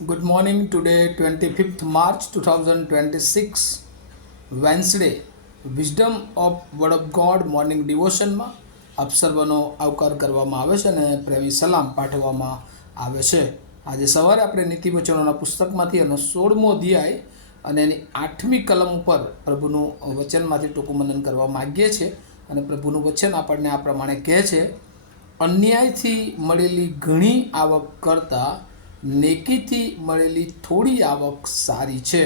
Good morning. Today, 25th March 2026, Wednesday. Wisdom of Word of God morning ડિવોશનમાં આપ સર્વનો આવકાર કરવામાં આવે છે અને પ્રેમી સલામ પાઠવવામાં આવે છે. આજે સવારે આપણે નીતિવચનોના પુસ્તકમાંથી એનો 16મો અધ્યાય અને એની 8મી કલમ ઉપર પ્રભુનું વચનમાંથી ટૂંકું મનન કરવા માગીએ છીએ. અને પ્રભુનું વચન આપણને આ પ્રમાણે કહે છે, અન્યાયથી મળેલી ઘણી આવક કરતાં નેકીથી મળેલી થોડી આવક સારી છે.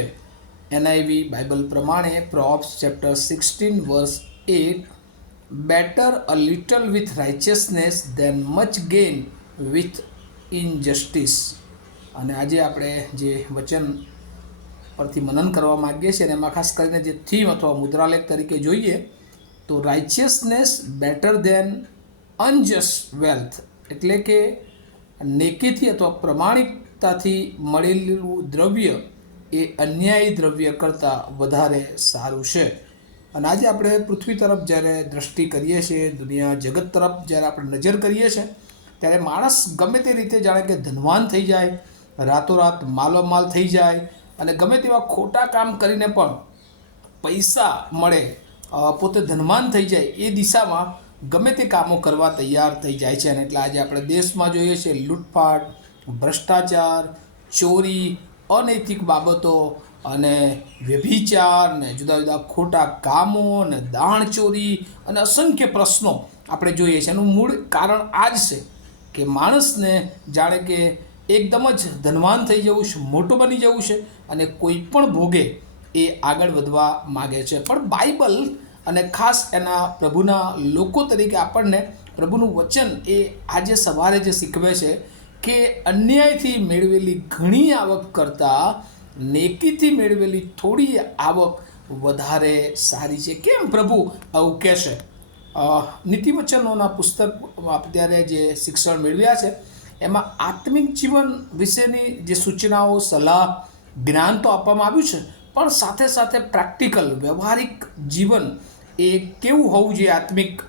NIV બાઇબલ પ્રમાણે Proverbs chapter 16 verse 8, better a little with righteousness than much gain with injustice. અને આજે આપણે જે વચન પરથી મનન કરવા માગીએ છીએ અને એમાં ખાસ કરીને જે થીમ અથવા મુદ્રાલેખ તરીકે જોઈએ તો રાઇચિયસનેસ બેટર ધેન અનજસ્ટ વેલ્થ, એટલે કે નેકીથી અથવા પ્રમાણિકતાથી મળેલું દ્રવ્ય એ અન્યાયી દ્રવ્ય કરતાં વધારે સારું છે. અને આજે આપણે પૃથ્વી તરફ જ્યારે દૃષ્ટિ કરીએ છીએ, દુનિયા જગત તરફ જ્યારે આપણે નજર કરીએ છીએ, ત્યારે માણસ ગમે તે રીતે જાણે કે ધનવાન થઈ જાય, રાતોરાત માલોમાલ થઈ જાય અને ગમે તેવા ખોટા કામ કરીને પણ પૈસા મળે, પોતે ધનવાન થઈ જાય એ દિશામાં ગમે તે કામો કરવા તૈયાર થઈ જાય છે. અને એટલે આજે આપણે દેશમાં જોઈએ છીએ લૂંટફાટ, ભ્રષ્ટાચાર, ચોરી, અનૈતિક બાબતો અને વ્યભિચાર ને જુદા જુદા ખોટા કામો ને દાણચોરી અને અસંખ્ય પ્રશ્નો આપણે જોઈએ છીએ. એનું મૂળ કારણ આ જ છે કે માણસને જાણે કે એકદમ જ ધનવાન થઈ જવું છે, મોટું બની જવું છે અને કોઈ પણ ભોગે એ આગળ વધવા માગે છે. પણ બાઇબલ અને ખાસ એના પ્રભુના લોકો તરીકે આપણને પ્રભુનું વચન એ આજે સવારે જે શીખવે છે કે અન્યાયથી મેળવેલી ઘણી આવક કરતાં નેકીથી મેળવેલી થોડી આવક વધારે સારી છે. કેમ પ્રભુ આવું કહેશે? નીતિવચનોના પુસ્તકમાં અત્યારે જે શિક્ષણ મેળવ્યા છે એમાં આત્મિક જીવન વિશેની જે સૂચનાઓ, સલાહ, જ્ઞાન તો આપવામાં આવ્યું છે, પણ સાથે સાથે પ્રેક્ટિકલ વ્યવહારિક જીવન એ કેવું હોવું જોઈએ આત્મિક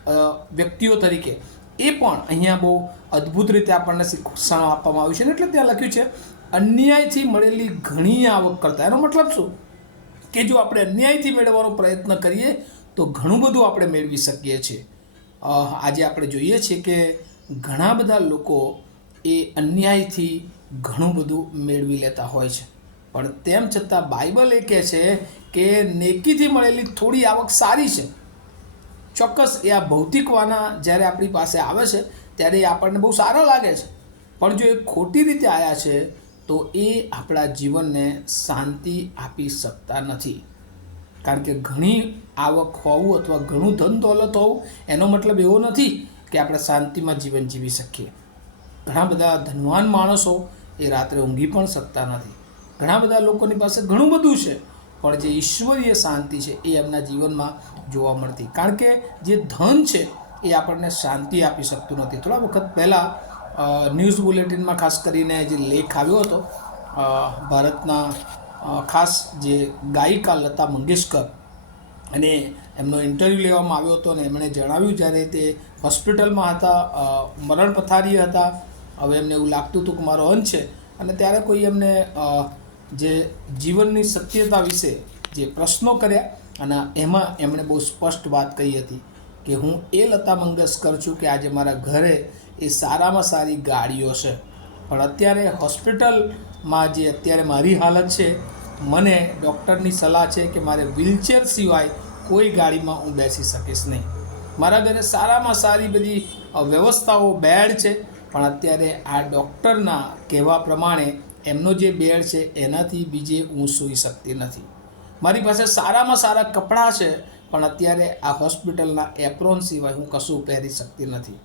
વ્યક્તિઓ તરીકે એ પણ અહીંયા બહુ અદ્ભુત રીતે આપણને શિક્ષણ આપવામાં આવ્યું છે. એટલે ત્યાં લખ્યું છે અન્યાયથી મળેલી ઘણી આવક કરતાં. એનો મતલબ શું કે જો આપણે અન્યાયથી મેળવવાનો પ્રયત્ન કરીએ તો ઘણું બધું આપણે મેળવી શકીએ છીએ. આજે આપણે જોઈએ છીએ કે ઘણા બધા લોકો એ અન્યાયથી ઘણું બધું મેળવી લેતા હોય છે, પણ તેમ છતાં બાઇબલ એ કહે છે કે નેકીથી મળેલી થોડી આવક સારી છે. ચોક્કસ એ આ ભૌતિકવાના જ્યારે આપણી પાસે આવે છે ત્યારે એ આપણને બહુ સારા લાગે છે, પણ જો એ ખોટી રીતે આવ્યા છે તો એ આપણા જીવનને શાંતિ આપી શકતા નથી. કારણ કે ઘણી આવક હોવું અથવા ઘણું ધન દોલત હોવું એનો મતલબ એવો નથી કે આપણે શાંતિમાં જીવન જીવી શકીએ. ઘણા બધા ધનવાન માણસો એ રાત્રે ઊંઘી પણ શકતા નથી. ઘણા બધા લોકોની પાસે ઘણું બધું છે પણ જે ઈશ્વરીય શાંતિ છે એ એમના જીવનમાં જોવા મળતી. કારણ કે જે ધન છે એ આપણને શાંતિ આપી શકતું નથી. થોડા વખત પહેલાં ન્યૂઝ બુલેટિનમાં ખાસ કરીને જે લેખ આવ્યો હતો, ભારતના ખાસ જે ગાયિકા લતા મંગેશકર, અને એમનો ઇન્ટરવ્યૂ લેવામાં આવ્યો હતો અને એમણે જણાવ્યું જ્યારે તે હોસ્પિટલમાં હતા, મરણ પથારીએ હતા, હવે એમને એવું લાગતું હતું કે મારો અંત છે, અને ત્યારે કોઈ એમને જે જીવનની સત્યતા વિશે જે પ્રશ્નો કર્યા અને એમાં એમણે બહુ સ્પષ્ટ વાત કહી હતી કે હું એ લતા મંગેશકર છું કે આજે મારા ઘરે એ સારામાં સારી ગાડીઓ છે, પણ અત્યારે હોસ્પિટલમાં જે અત્યારે મારી હાલત છે, મને ડૉક્ટરની સલાહ છે કે મારે વ્હીલચેર સિવાય કોઈ ગાડીમાં હું બેસી શકીશ નહીં. મારા ઘરે સારામાં સારી બધી વ્યવસ્થાઓ, બેડ છે, પણ અત્યારે આ ડૉક્ટરના કહેવા પ્રમાણે એમનો જે બેડ છે એનાથી બીજે હું સૂઈ શકતી નથી. મારી પાસે સારામાં સારા કપડાં છે, પણ અત્યારે આ હોસ્પિટલના એપ્રોન સિવાય હું કશું પહેરી શકતી નથી.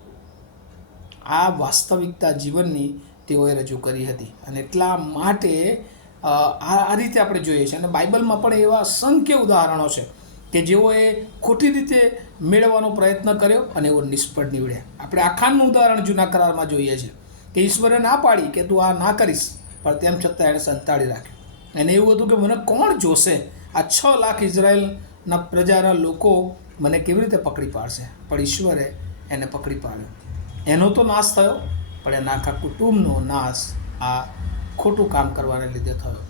આ વાસ્તવિકતા જીવનની તેઓએ રજૂ કરી હતી. અને એટલા માટે આ રીતે આપણે જોઈએ છીએ. અને બાઇબલમાં પણ એવા અસંખ્ય ઉદાહરણો છે કે જેઓએ ખોટી રીતે મેળવવાનો પ્રયત્ન કર્યો અને એવો નિષ્ફળ નીવડ્યા. આપણે આખાનનું ઉદાહરણ જૂના કરારમાં જોઈએ છીએ કે ઈશ્વરે ના પાડી કે તું આ ના કરીશ, પણ તેમ છતાં એણે સંતાડી રાખ્યો. અને એવું હતું કે મને કોણ જોશે, આ 6 લાખ ઇઝરાયલના પ્રજાના લોકો મને કેવી રીતે પકડી પાડશે, પણ ઈશ્વરે એને પકડી પાડ્યો. એનો તો નાશ થયો, પણ એના આખા કુટુંબનો નાશ આ ખોટું કામ કરવાને લીધે થયો.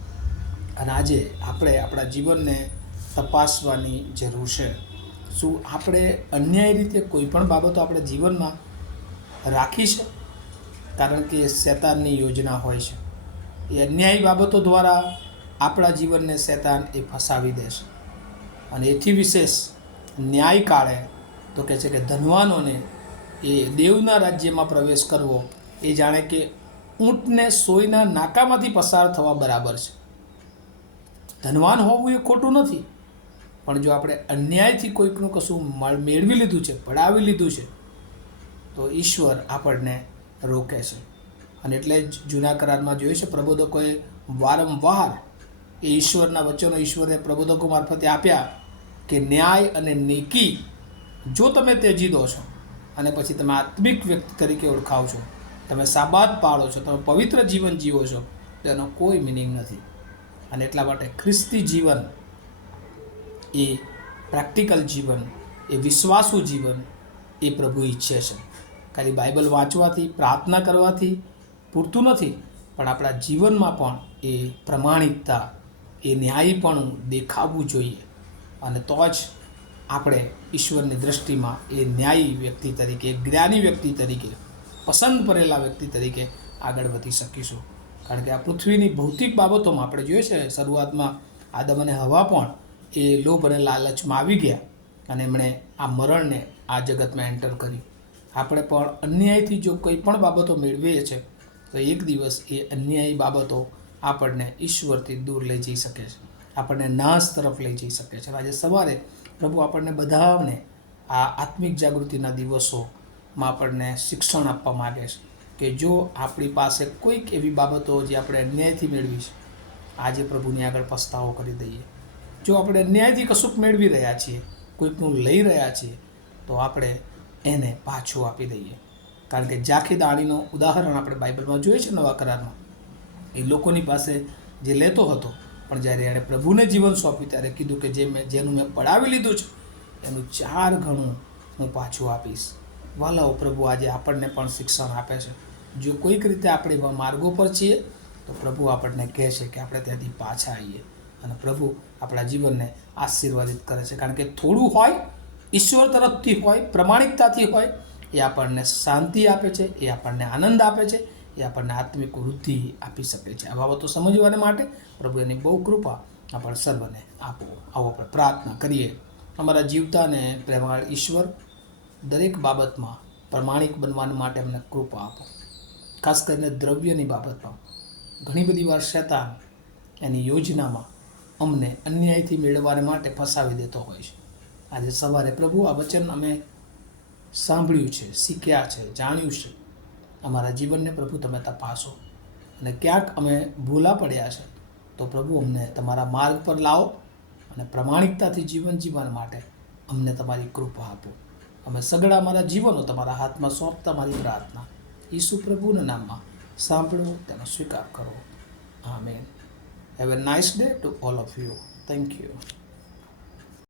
અને આજે આપણે આપણા જીવનને તપાસવાની જરૂર છે. શું આપણે અન્યાય રીતે કોઈ પણ બાબતો આપણે જીવનમાં રાખી છે? કારણ કે શૈતાનની યોજના હોય છે. એ અન્યાયી બાબતો દ્વારા આપણા જીવનને શૈતાન એ ફસાવી દે છે. અને એથી વિશેષ ન્યાય કાળે તો કહે છે કે ધનવાનોને એ દેવના રાજ્યમાં પ્રવેશ કરવો એ જાણે કે ઊંટને સોયના નાકામાંથી પસાર થવા બરાબર છે. ધનવાન હોવું એ ખોટું નથી, પણ જો આપણે અન્યાયથી કોઈકનું કશું મેળવી લીધું છે, પડાવી લીધું છે, તો ઈશ્વર આપણને રોકે છે. અને એટલે જ જૂના કરારમાં જોઈએ છે પ્રબોધકોએ વારંવાર એ ઈશ્વરના વચનો ઈશ્વરે પ્રબોધકો મારફતે આપ્યા કે ન્યાય અને નેકી જો તમે ત્યજી દો છો અને પછી તમે આત્મિક વ્યક્તિ તરીકે ઓળખાવ છો, તમે સાબાત પાળો છો, તમે પવિત્ર જીવન જીવો છો, તો એનો કોઈ મિનિંગ નથી. અને એટલા માટે ખ્રિસ્તી જીવન એ પ્રેક્ટિકલ જીવન, એ વિશ્વાસુ જીવન એ પ્રભુ ઈચ્છે છે. ખાલી બાઇબલ વાંચવાથી, પ્રાર્થના કરવાથી પૂરતું નથી, પણ આપણા જીવનમાં પણ એ પ્રમાણિકતા, એ ન્યાયીપણું દેખાવવું જોઈએ. અને તો જ આપણે ઈશ્વરની દૃષ્ટિમાં એ ન્યાયી વ્યક્તિ તરીકે, જ્ઞાની વ્યક્તિ તરીકે, પસંદ કરેલા વ્યક્તિ તરીકે આગળ વધી શકીશું. કારણ કે આ પૃથ્વીની ભૌતિક બાબતોમાં આપણે જોઈએ છે શરૂઆતમાં આદમ અને હવા પણ એ લોભ અને લાલચમાં આવી ગયા અને એમણે આ મરણને આ જગતમાં એન્ટર કરી. આપણે પણ અન્યાયથી જો કંઈ પણ બાબતો મેળવીએ છીએ તો એક દિવસ એ અન્યાયી બાબતો આપણને ઈશ્વરથી દૂર લઈ જઈ શકે છે, આપણને નાશ તરફ લઈ જઈ શકે છે. આજે સવારે પ્રભુ આપણને બધાને આ આત્મિક જાગૃતિના દિવસોમાં આપણને શિક્ષણ આપવા માગે છે કે જો આપણી પાસે કોઈક એવી બાબતો જે આપણે અન્યાયથી મેળવી છે, આજે પ્રભુની આગળ પસ્તાવો કરી દઈએ. જો આપણે અન્યાયથી કશુંક મેળવી રહ્યા છીએ, કોઈકનું લઈ રહ્યા છીએ, તો આપણે એને પાછું આપી દઈએ. કારણ કે ઝાંખી દાણીનો ઉદાહરણ આપણે બાઇબલમાં જોઈએ છે નવા કરારમાં. એ લોકોની પાસે જે લેતો હતો, પણ જ્યારે એણે પ્રભુને જીવન સોંપ્યું ત્યારે કીધું કે જેનું મેં પડાવી લીધું છે એનું 4 ગણું હું પાછું આપીશ. વાલાઓ, પ્રભુ આજે આપણને પણ શિક્ષણ આપે છે. જો કોઈક રીતે આપણે માર્ગો પર છીએ તો પ્રભુ આપણને કહે છે કે આપણે ત્યાંથી પાછા આવીએ. અને પ્રભુ આપણા જીવનને આશીર્વાદિત કરે છે. કારણ કે થોડું હોય, ઈશ્વર તરફથી હોય, પ્રમાણિકતાથી હોય, એ આપણને શાંતિ આપે છે, એ આપણને આનંદ આપે છે, એ આપણને આત્મિક વૃદ્ધિ આપી શકે છે. આ બાબતો સમજવાને માટે પ્રભુ એની બહુ કૃપા આપણે સર્વને આપો. આવો આપણે પ્રાર્થના કરીએ. અમારા જીવતા અને પ્રેમાળ ઈશ્વર, દરેક બાબતમાં પ્રમાણિક બનવા માટે અમને કૃપા આપો. ખાસ કરીને દ્રવ્યની બાબતમાં ઘણી બધી વાર શૈતાન એની યોજનામાં અમને અન્યાયથી મેળવવાને માટે ફસાવી દેતો હોય છે. આજે સવારે પ્રભુ આ વચન અમે સાંભળ્યું છે, શીખ્યા છે, જાણ્યું છે. અમારા જીવનને પ્રભુ તમે તપાસો અને ક્યાંક અમે ભૂલા પડ્યા છે તો પ્રભુ અમને તમારા માર્ગ પર લાવો અને પ્રમાણિકતાથી જીવન જીવવા માટે અમને તમારી કૃપા આપો. અમે સગળા અમારા જીવનો તમારા હાથમાં સોંપતા મારી પ્રાર્થના ઈસુ પ્રભુના નામમાં સાંભળો, તેનો સ્વીકાર કરો. Amen. Have a nice day to all of you. Thank you.